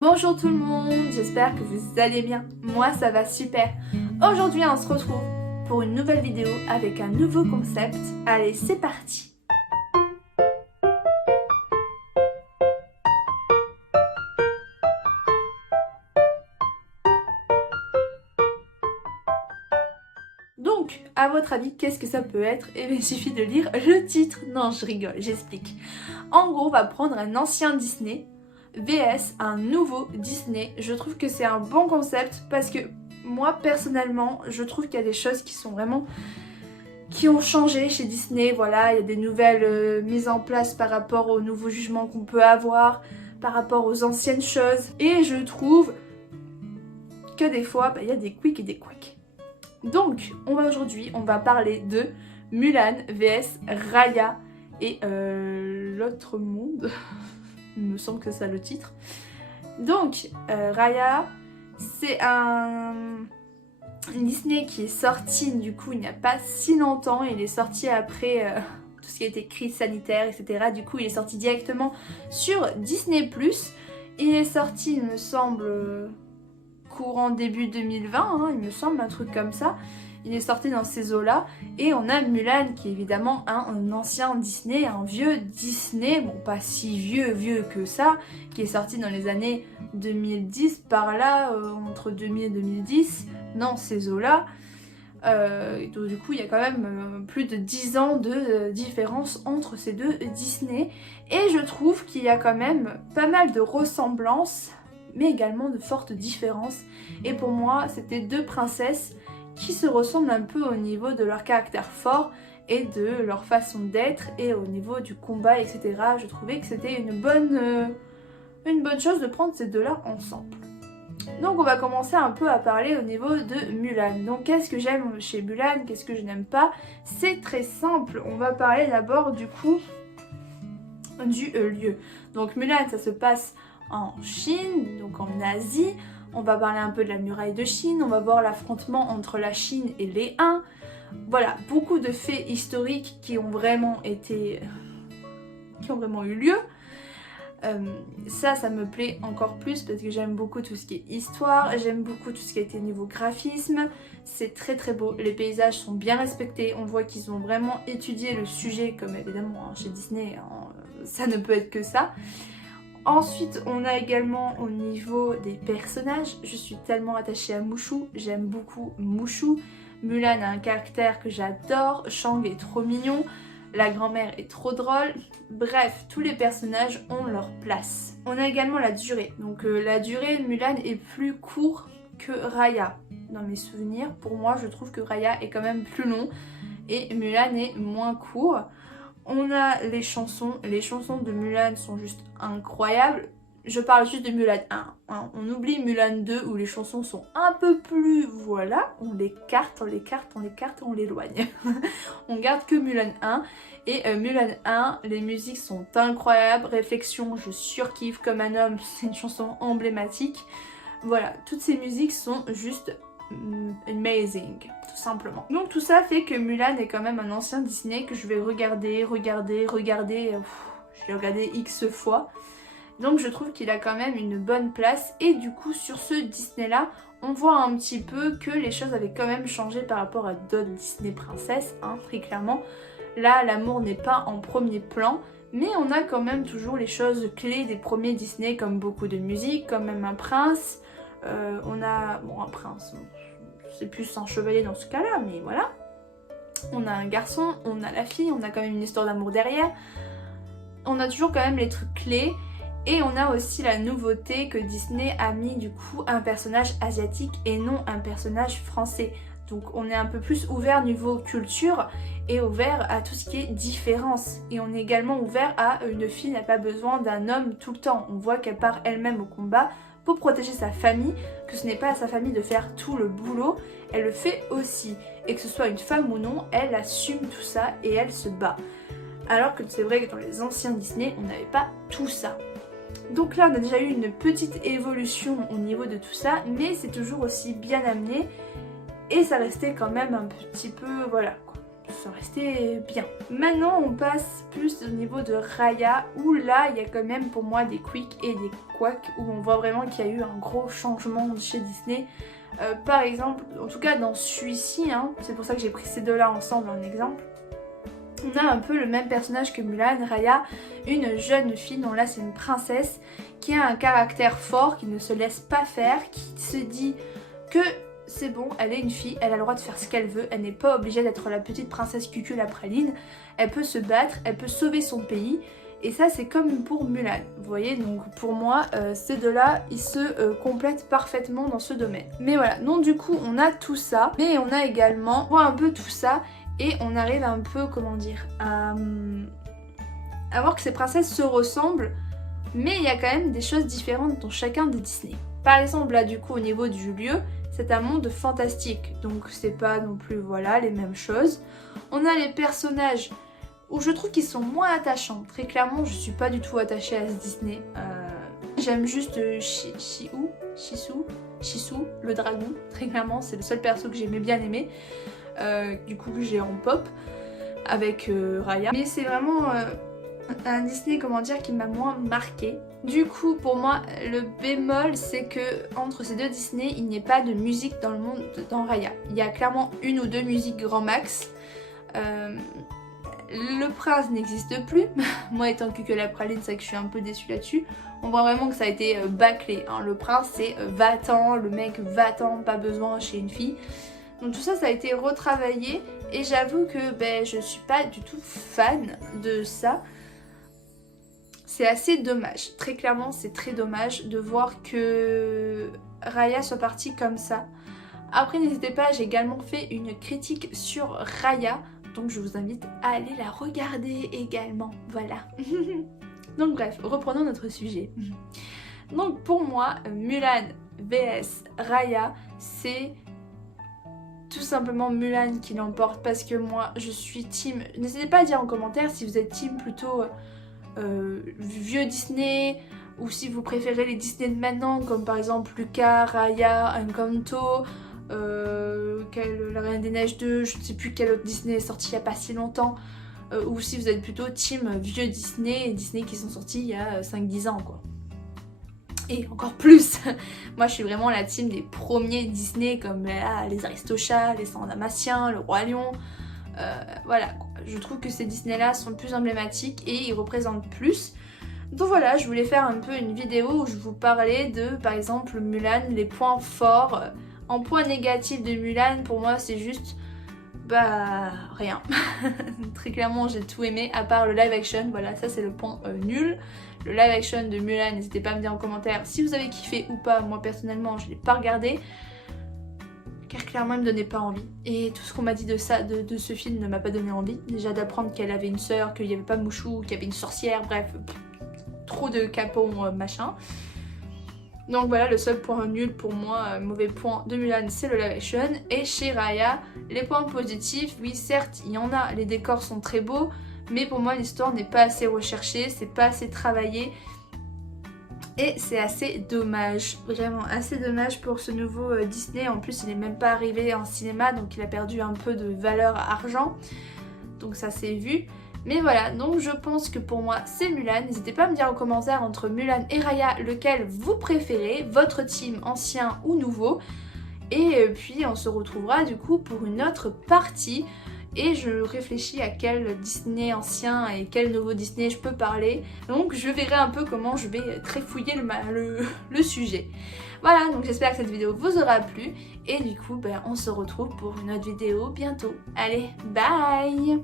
Bonjour tout le monde, j'espère que vous allez bien. Moi ça va super. Aujourd'hui on se retrouve pour une nouvelle vidéo avec un nouveau concept. Allez, c'est parti. Donc, à votre avis, qu'est-ce que ça peut être? Eh bien, il suffit de lire le titre. Non, je rigole, j'explique. En gros, on va prendre un ancien Disney vs un nouveau Disney. Je trouve que c'est un bon concept parce que moi, personnellement, je trouve qu'il y a des choses qui ont changé chez Disney. Voilà, il y a des nouvelles mises en place par rapport aux nouveaux jugements qu'on peut avoir, par rapport aux anciennes choses. Et je trouve que des fois, il y a des quicks et des quacks. Donc, aujourd'hui, on va parler de Mulan vs Raya et l'autre monde. Il me semble que c'est ça le titre. Donc, Raya, c'est un Disney qui est sorti du coup il n'y a pas si longtemps. Il est sorti après tout ce qui a été crise sanitaire, etc. Du coup, il est sorti directement sur Disney+. Il est sorti, il me semble, courant début 2020, hein, il me semble, un truc comme ça. Il est sorti dans ces eaux-là. Et on a Mulan qui est évidemment un ancien Disney, un vieux Disney, bon pas si vieux que ça, qui est sorti dans les années 2010, par là, entre 2000 et 2010, dans ces eaux-là. Donc, du coup il y a quand même plus de 10 ans de différence entre ces deux Disney. Et je trouve qu'il y a quand même pas mal de ressemblances, mais également de fortes différences. Et pour moi, c'était deux princesses qui se ressemblent un peu au niveau de leur caractère fort et de leur façon d'être et au niveau du combat, etc. Je trouvais que c'était une bonne chose de prendre ces deux-là ensemble. Donc on va commencer un peu à parler au niveau de Mulan. Donc qu'est-ce que j'aime chez Mulan, qu'est-ce que je n'aime pas? C'est très simple, on va parler d'abord du coup du lieu. Donc Mulan, ça se passe en Chine, donc en Asie. On va parler un peu de la muraille de Chine, on va voir l'affrontement entre la Chine et les Huns. Voilà, beaucoup de faits historiques qui ont vraiment eu lieu. Ça me plaît encore plus parce que j'aime beaucoup tout ce qui est histoire, j'aime beaucoup tout ce qui a été niveau graphisme. C'est très très beau, les paysages sont bien respectés, on voit qu'ils ont vraiment étudié le sujet, comme évidemment chez Disney, ça ne peut être que ça. Ensuite, on a également au niveau des personnages, je suis tellement attachée à Mushu, j'aime beaucoup Mushu. Mulan a un caractère que j'adore, Shang est trop mignon, la grand-mère est trop drôle. Bref, tous les personnages ont leur place. On a également la durée. Donc la durée de Mulan est plus courte que Raya. Dans mes souvenirs, pour moi, je trouve que Raya est quand même plus long et Mulan est moins court. On a les chansons de Mulan sont juste incroyables. Je parle juste de Mulan 1. Hein. On oublie Mulan 2 où les chansons sont un peu plus... Voilà, on les carte, on l'éloigne. On garde que Mulan 1. Et Mulan 1, les musiques sont incroyables. Réflexion, je surkiffe comme un homme, c'est une chanson emblématique. Voilà, toutes ces musiques sont juste amazing, tout simplement. Donc tout ça fait que Mulan est quand même un ancien Disney que je vais regarder. Je l'ai regardé X fois. Donc je trouve qu'il a quand même une bonne place. Et du coup sur ce Disney là, on voit un petit peu que les choses avaient quand même changé par rapport à d'autres Disney princesses, hein, très clairement. Là l'amour n'est pas en premier plan, mais on a quand même toujours les choses clés des premiers Disney, comme beaucoup de musique, comme même un prince. On a, bon, un prince, c'est plus un chevalier dans ce cas-là, mais voilà. On a un garçon, on a la fille, on a quand même une histoire d'amour derrière. On a toujours quand même les trucs clés. Et on a aussi la nouveauté que Disney a mis du coup un personnage asiatique et non un personnage français. Donc on est un peu plus ouvert niveau culture et ouvert à tout ce qui est différence. Et on est également ouvert à une fille n'a pas besoin d'un homme tout le temps. On voit qu'elle part elle-même au combat pour protéger sa famille, que ce n'est pas à sa famille de faire tout le boulot, elle le fait aussi. Et que ce soit une femme ou non, elle assume tout ça et elle se bat. Alors que c'est vrai que dans les anciens Disney, on n'avait pas tout ça. Donc là on a déjà eu une petite évolution au niveau de tout ça, mais c'est toujours aussi bien amené et ça restait quand même un petit peu, voilà quoi. ça restait bien. Maintenant on passe plus au niveau de Raya, où là il y a quand même pour moi des quicks et des quacks, où on voit vraiment qu'il y a eu un gros changement chez Disney. Par exemple, en tout cas dans celui-ci, hein, c'est pour ça que j'ai pris ces deux-là ensemble en exemple. On a un peu le même personnage que Mulan, Raya, une jeune fille, dont là c'est une princesse, qui a un caractère fort, qui ne se laisse pas faire, qui se dit que c'est bon, elle est une fille, elle a le droit de faire ce qu'elle veut, elle n'est pas obligée d'être la petite princesse Cucu la praline, elle peut se battre, elle peut sauver son pays, et ça c'est comme pour Mulan, vous voyez, donc pour moi ces deux-là ils se complètent parfaitement dans ce domaine. Mais voilà, donc du coup on a tout ça, mais on a également, on voit un peu tout ça, et on arrive un peu, comment dire, à voir que ces princesses se ressemblent, mais il y a quand même des choses différentes dans chacun des Disney. Par exemple là du coup au niveau du lieu, c'est un monde fantastique, donc c'est pas non plus voilà les mêmes choses. On a les personnages où je trouve qu'ils sont moins attachants. Très clairement je suis pas du tout attachée à ce Disney. J'aime juste Shishu, le dragon, très clairement c'est le seul perso que j'aimais bien aimer. Du coup que j'ai en pop avec Raya. Mais c'est vraiment un Disney, comment dire, qui m'a moins marqué. Du coup pour moi le bémol c'est que entre ces deux Disney il n'y ait pas de musique dans le monde dans Raya. Il y a clairement une ou deux musiques grand max. Le prince n'existe plus. Moi étant que la praline, c'est que je suis un peu déçue là-dessus. On voit vraiment que ça a été bâclé, hein. Le prince c'est va-t'en, le mec va-t'en, pas besoin chez une fille. Donc tout ça, ça a été retravaillé et j'avoue que je suis pas du tout fan de ça. C'est assez dommage, très clairement c'est très dommage de voir que Raya soit partie comme ça. Après n'hésitez pas, j'ai également fait une critique sur Raya, donc je vous invite à aller la regarder également, voilà. Donc bref, reprenons notre sujet. Donc pour moi, Mulan vs Raya, c'est tout simplement Mulan qui l'emporte parce que moi je suis team. N'hésitez pas à dire en commentaire si vous êtes team plutôt vieux Disney ou si vous préférez les Disney de maintenant comme par exemple Luca, Raya, Encanto, La Reine des Neiges 2, je ne sais plus quel autre Disney est sorti il n'y a pas si longtemps, ou si vous êtes plutôt team vieux Disney, Disney qui sont sortis il y a 5-10 ans quoi. Et encore plus. Moi je suis vraiment la team des premiers Disney comme les Aristochats, les Cent Dalmatiens, le Roi Lion. Voilà, je trouve que ces Disney là sont plus emblématiques et ils représentent plus. Donc voilà, je voulais faire un peu une vidéo où je vous parlais de par exemple Mulan, les points forts. En point négatif de Mulan, pour moi c'est juste rien. Très clairement j'ai tout aimé à part le live action, voilà ça c'est le point nul. Le live action de Mulan, n'hésitez pas à me dire en commentaire si vous avez kiffé ou pas. Moi personnellement je ne l'ai pas regardé car clairement il me donnait pas envie. Et tout ce qu'on m'a dit de ça, de ce film ne m'a pas donné envie. Déjà d'apprendre qu'elle avait une sœur, qu'il n'y avait pas Mouchou, qu'il y avait une sorcière, bref, trop de capons machin. Donc voilà, le seul point nul pour moi, mauvais point de Mulan, c'est le live action. Et chez Raya, les points positifs, oui certes il y en a, les décors sont très beaux, mais pour moi l'histoire n'est pas assez recherchée, c'est pas assez travaillé. Et c'est assez dommage, vraiment assez dommage pour ce nouveau Disney. En plus il n'est même pas arrivé en cinéma, donc il a perdu un peu de valeur argent. Donc ça s'est vu. Mais voilà, donc je pense que pour moi c'est Mulan. N'hésitez pas à me dire en commentaire entre Mulan et Raya lequel vous préférez, votre team ancien ou nouveau. Et puis on se retrouvera du coup pour une autre partie. Et je réfléchis à quel Disney ancien et quel nouveau Disney je peux parler. Donc je verrai un peu comment je vais trifouiller le sujet. Voilà, donc j'espère que cette vidéo vous aura plu. Et du coup, on se retrouve pour une autre vidéo bientôt. Allez, bye!